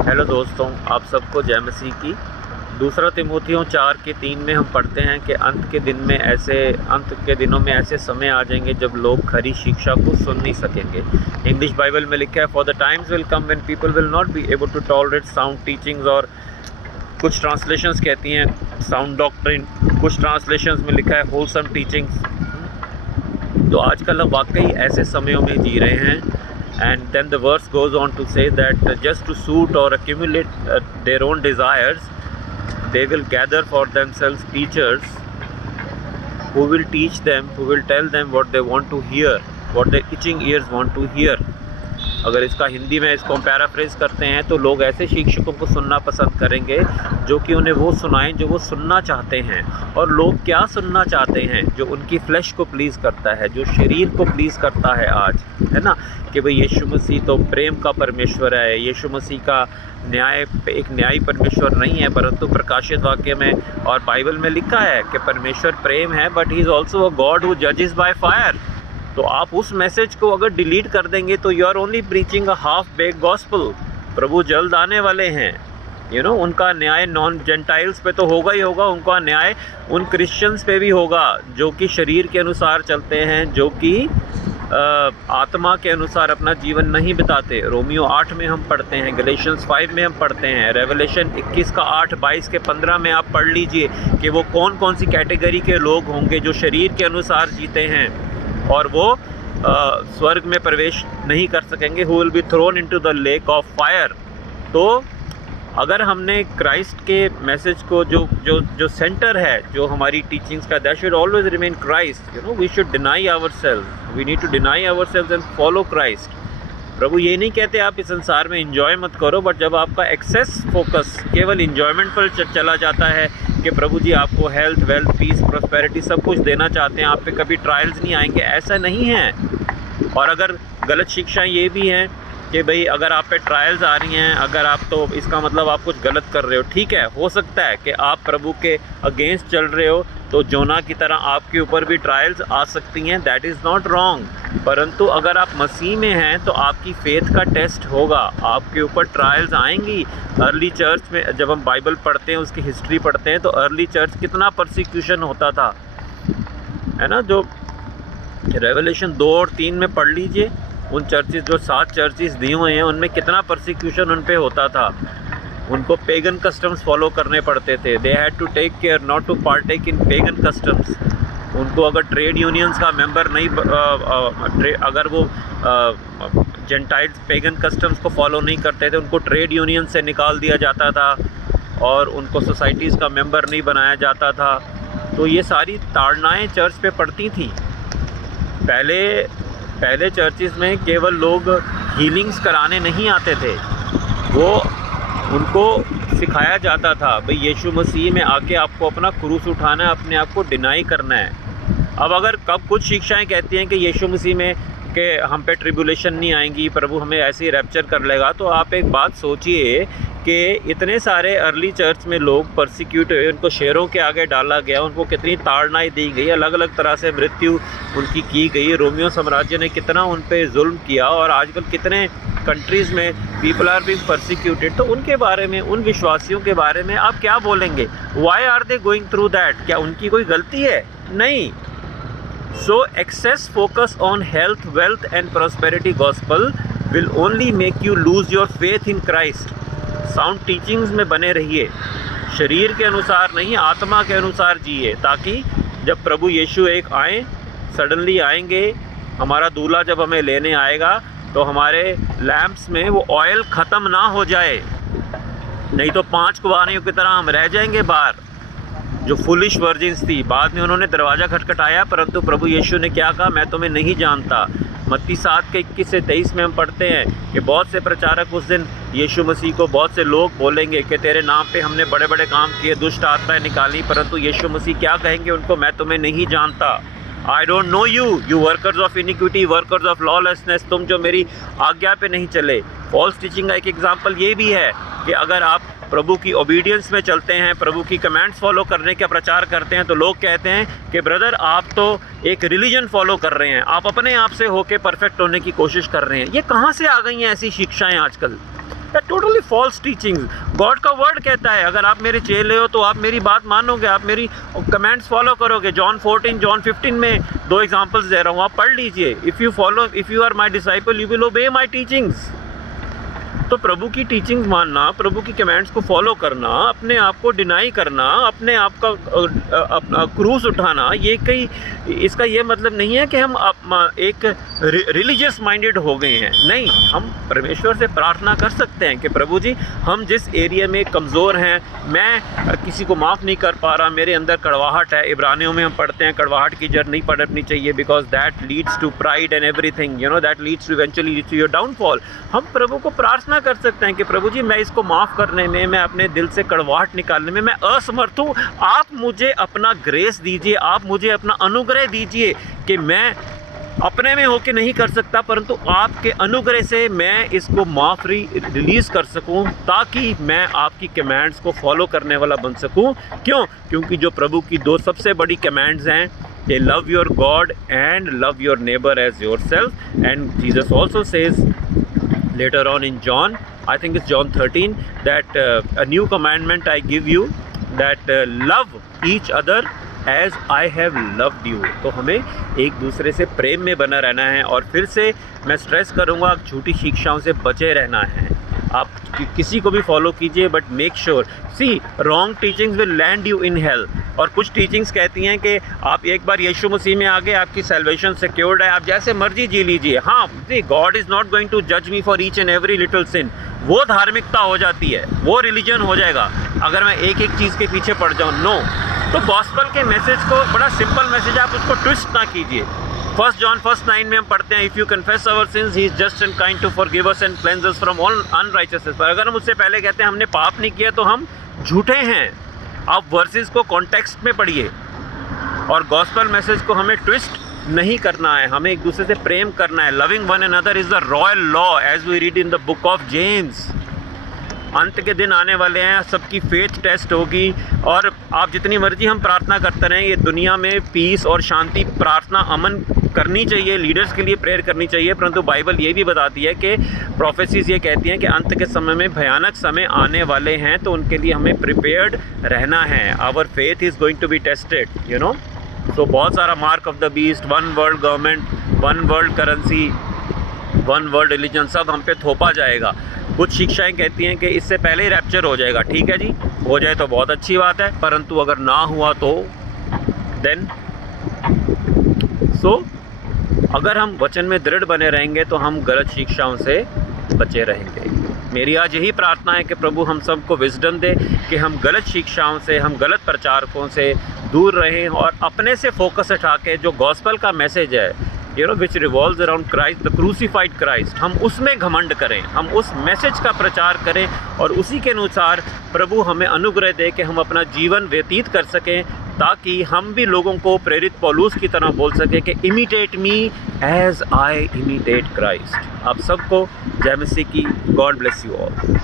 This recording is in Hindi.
हेलो दोस्तों, आप सबको जय मसीह की। दूसरा तिमोथियों 4:3 में हम पढ़ते हैं कि अंत के दिनों में ऐसे समय आ जाएंगे जब लोग खरी शिक्षा को सुन नहीं सकेंगे। इंग्लिश बाइबल में लिखा है, for the times will come when people will not be able to tolerate sound teachings, और कुछ ट्रांसलेशंस कहती हैं साउंड डॉक्ट्रिन, कुछ ट्रांसलेशंस में लिखा है होलसम टीचिंग्स। तो आजकल हम वाकई ऐसे समयों में जी रहे हैं। And then the verse goes on to say that just to suit or accumulate their own desires, they will gather for themselves teachers who will teach them, who will tell them what they want to hear, what their itching ears want to hear. अगर इसका हिंदी में इसको पैराफ्रेज करते हैं तो लोग ऐसे शिक्षकों को सुनना पसंद करेंगे जो कि उन्हें वो सुनाएं जो वो सुनना चाहते हैं। और लोग क्या सुनना चाहते हैं? जो उनकी फ्लैश को प्लीज़ करता है, जो शरीर को प्लीज़ करता है आज, है ना, कि भाई यीशु मसीह तो प्रेम का परमेश्वर है। यीशु मसीह का एक न्यायी परमेश्वर नहीं है, परंतु प्रकाशित वाक्य में और बाइबल में लिखा है कि परमेश्वर प्रेम है, but he is also a God who जजेस बाय फायर। तो आप उस मैसेज को अगर डिलीट कर देंगे तो you are only preaching a half baked gospel. प्रभु जल्द आने वाले हैं, उनका न्याय नॉन जेंटाइल्स पे तो होगा ही होगा, उनका न्याय उन क्रिश्चियंस पे भी होगा जो कि शरीर के अनुसार चलते हैं, जो कि आत्मा के अनुसार अपना जीवन नहीं बिताते। रोमियो 8 में हम पढ़ते हैं, गलेशियंस 5 में हम पढ़ते हैं, रेवलेशन 21 का 8, 22 के 15 में आप पढ़ लीजिए कि वो कौन कौन सी कैटेगरी के लोग होंगे जो शरीर के अनुसार जीते हैं और वो स्वर्ग में प्रवेश नहीं कर सकेंगे। Who will be thrown into the lake of fire. तो अगर हमने क्राइस्ट के मैसेज को जो सेंटर है, जो हमारी टीचिंग्स का, that should always remain Christ. We should deny ourselves, we need to deny ourselves and follow Christ. प्रभु ये नहीं कहते आप इस संसार में एंजॉय मत करो, बट जब आपका एक्सेस फोकस केवल एंजॉयमेंट पर चला जाता है कि प्रभु जी आपको हेल्थ, वेल्थ, पीस, प्रॉस्पेरिटी सब कुछ देना चाहते हैं, आप पे कभी ट्रायल्स नहीं आएंगे, ऐसा नहीं है। और अगर गलत शिक्षाएं ये भी हैं कि भाई अगर आप पे ट्रायल्स आ रही हैं, अगर आप, तो इसका मतलब आप कुछ गलत कर रहे हो। ठीक है, हो सकता है कि आप प्रभु के अगेंस्ट चल रहे हो तो जोना की तरह आपके ऊपर भी ट्रायल्स आ सकती हैं, दैट इज़ नॉट रॉन्ग। परंतु अगर आप मसीह में हैं तो आपकी फेथ का टेस्ट होगा, आपके ऊपर ट्रायल्स आएंगी। अर्ली चर्च में जब हम बाइबल पढ़ते हैं, उसकी हिस्ट्री पढ़ते हैं, तो अर्ली चर्च कितना परसिक्यूशन होता था, है ना। जो रेवलेशन 2 और 3 में पढ़ लीजिए, उन चर्चेस, जो 7 चर्चेस दिए हुए हैं, उनमें कितना परसिक्यूशन उन पे होता था। उनको पेगन कस्टम्स फॉलो करने पड़ते थे। They had to take care not to partake in pagan customs. उनको अगर ट्रेड यूनियंस का मेंबर नहीं, अगर वो जेंटाइल्स पेगन कस्टम्स को फॉलो नहीं करते थे, उनको ट्रेड यूनियन से निकाल दिया जाता था और उनको सोसाइटीज़ का मेंबर नहीं बनाया जाता था। तो ये सारी ताड़नाएँ चर्च पे पड़ती थी। पहले चर्चेस में केवल लोग हीलिंग्स कराने नहीं आते थे, वो उनको सिखाया जाता था भाई यीशु मसीह में आके आपको अपना क्रूस उठाना है, अपने आप को डिनाई करना है। अब अगर कब कुछ शिक्षाएं कहती हैं कि यीशु मसीह में कि हम पे ट्रिबुलेशन नहीं आएंगी, प्रभु हमें ऐसे ही रैप्चर कर लेगा, तो आप एक बात सोचिए कि इतने सारे अर्ली चर्च में लोग परसिक्यूट हुए, उनको शेरों के आगे डाला गया, उनको कितनी ताड़नाएं दी गई, अलग अलग तरह से मृत्यु उनकी की गई। रोमियो साम्राज्य ने कितना उन पे जुल्म किया, और आजकल कितने कंट्रीज़ में पीपल आर बीइंग परसिक्यूटेड। तो उनके बारे में, उन विश्वासियों के बारे में आप क्या बोलेंगे? Why are they going through that? क्या उनकी कोई गलती है? नहीं। So excess focus on health, wealth and prosperity gospel will only make you lose your faith in Christ. Sound teachings में बने रहिए, शरीर के अनुसार नहीं, आत्मा के अनुसार जिए, ताकि जब प्रभु यीशु एक आए, सडनली आएंगे, हमारा दूल्हा जब हमें लेने आएगा तो हमारे लैंप्स में वो ऑयल ख़त्म ना हो जाए, नहीं तो 5 कुंवारियों की तरह हम रह जाएंगे बाहर, जो फुलिश वर्जिन्स थी। बाद में उन्होंने दरवाज़ा खटखटाया, परंतु प्रभु यीशु ने क्या कहा? मैं तुम्हें नहीं जानता। मत्ती 7 के 21 से 23 में हम पढ़ते हैं कि बहुत से प्रचारक उस दिन यीशु मसीह को, बहुत से लोग बोलेंगे कि तेरे नाम पे हमने बड़े बड़े काम किए, दुष्ट आत्माएं निकाली, परंतु यीशु मसीह क्या कहेंगे उनको? मैं तुम्हें नहीं जानता। I don't know you, you workers of iniquity, workers of lawlessness, तुम जो मेरी आज्ञा पे नहीं चले। फॉल्स टीचिंग का एक एग्जाम्पल ये भी है कि अगर आप प्रभु की ओबीडियंस में चलते हैं, प्रभु की कमांड्स फॉलो करने का प्रचार करते हैं, तो लोग कहते हैं कि ब्रदर आप तो एक रिलीजन फॉलो कर रहे हैं, आप अपने आप से होके परफेक्ट होने की कोशिश कर रहे हैं। ये कहाँ से आ गई हैं ऐसी शिक्षाएं आजकल? That totally false teachings. God का वर्ड कहता है अगर आप मेरे चेले हो तो आप मेरी बात मानोगे, आप मेरी कमेंट्स फॉलो करोगे। जॉन 14 जॉन 15 में 2 एग्जांपल्स दे रहा हूँ, आप पढ़ लीजिए। If you are my disciple you will obey my teachings. तो प्रभु की टीचिंग्स मानना, प्रभु की कमेंट्स को फॉलो करना, अपने आप को डिनाई करना, अपने आप का क्रूस उठाना, ये कई इसका ये मतलब नहीं है कि हम एक रिलीजियस माइंडेड हो गए हैं। नहीं, हम परमेश्वर से प्रार्थना कर सकते हैं कि प्रभु जी हम जिस एरिया में कमज़ोर हैं, मैं किसी को माफ़ नहीं कर पा रहा, मेरे अंदर कड़वाहट है। इब्रानियों में हम पढ़ते हैं कड़वाहट की जड़ नहीं पड़नी चाहिए, because that leads to pride and everything, you know, that leads to eventually leads to your downfall. हम प्रभु को प्रार्थना कर सकते हैं कि प्रभु जी मैं इसको माफ़ करने में, मैं अपने दिल से कड़वाहट निकालने में मैं असमर्थ हूँ, आप मुझे अपना ग्रेस दीजिए, आप मुझे अपना अनुग्रह दीजिए कि मैं अपने में होके नहीं कर सकता, परंतु आपके अनुग्रह से मैं इसको माफ़ रिलीज़ कर सकूं, ताकि मैं आपकी कमांड्स को फॉलो करने वाला बन सकूं। क्यों? क्योंकि जो प्रभु की 2 सबसे बड़ी कमांड्स हैं, they love your God and love your neighbor as yourself. And Jesus also says later on in John, I think it's John 13, that a new commandment I give you, that love each other as I have loved you. तो हमें एक दूसरे से प्रेम में बना रहना है। और फिर से मैं स्ट्रेस करूँगा, झूठी शिक्षाओं से बचे रहना है। आप किसी को भी फॉलो कीजिए, but make sure, see wrong teachings will land you in hell. और कुछ टीचिंग्स कहती हैं कि आप एक बार यीशु मसीह में आ गए, आपकी सैल्वेशन सिक्योर्ड है, आप जैसे मर्जी जी लीजिए। हाँ, see God is not going to जज me for each and every little sin. वो धार्मिकता हो जाती है, वो रिलीजन हो जाएगा अगर मैं एक एक चीज़ के पीछे पड़ जाऊँ। नो, तो गॉस्पल के मैसेज को, बड़ा सिंपल मैसेज, आप उसको ट्विस्ट ना कीजिए। 1 John 1:9 में हम पढ़ते हैं, if you confess our sins he is just and kind to forgive us and cleanse us from all unrighteousness. पर अगर हम उससे पहले कहते हैं हमने पाप नहीं किया, तो हम झूठे हैं। आप वर्सेस को कॉन्टेक्स्ट में पढ़िए। और गॉस्पल मैसेज को हमें ट्विस्ट नहीं करना है, हमें एक दूसरे से प्रेम करना है। Loving one another is the royal law as we read in the book of James. अंत के दिन आने वाले हैं, सबकी फेथ टेस्ट होगी, और आप जितनी मर्जी हम प्रार्थना करते रहें, ये दुनिया में पीस और शांति, प्रार्थना, अमन करनी चाहिए, लीडर्स के लिए प्रेयर करनी चाहिए, परंतु बाइबल ये भी बताती है कि प्रोफेसीज ये कहती हैं कि अंत के समय में भयानक समय आने वाले हैं, तो उनके लिए हमें प्रिपेयर्ड रहना है। Our faith is going to be tested, you know. So बहुत सारा mark of the beast, 1 world government, 1 world currency, 1 world religion, सब हम पे थोपा जाएगा। कुछ शिक्षाएं कहती हैं कि इससे पहले ही रैप्चर हो जाएगा। ठीक है जी, हो जाए तो बहुत अच्छी बात है, परंतु अगर ना हुआ तो देन अगर हम वचन में दृढ़ बने रहेंगे तो हम गलत शिक्षाओं से बचे रहेंगे। मेरी आज यही प्रार्थना है कि प्रभु हम सबको विजडम दे कि हम गलत शिक्षाओं से, हम गलत प्रचारकों से दूर रहें, और अपने से फोकस हटा के जो गॉस्पल का मैसेज है, you know, which revolves around Christ, the crucified Christ, हम उसमें घमंड करें, हम उस मैसेज का प्रचार करें, और उसी के अनुसार प्रभु हमें अनुग्रह दे कि हम अपना जीवन व्यतीत कर सकें, ताकि हम भी लोगों को प्रेरित पौलुस की तरह बोल सकें कि imitate me as I imitate Christ. आप सबको जय मसीह की। God bless you all.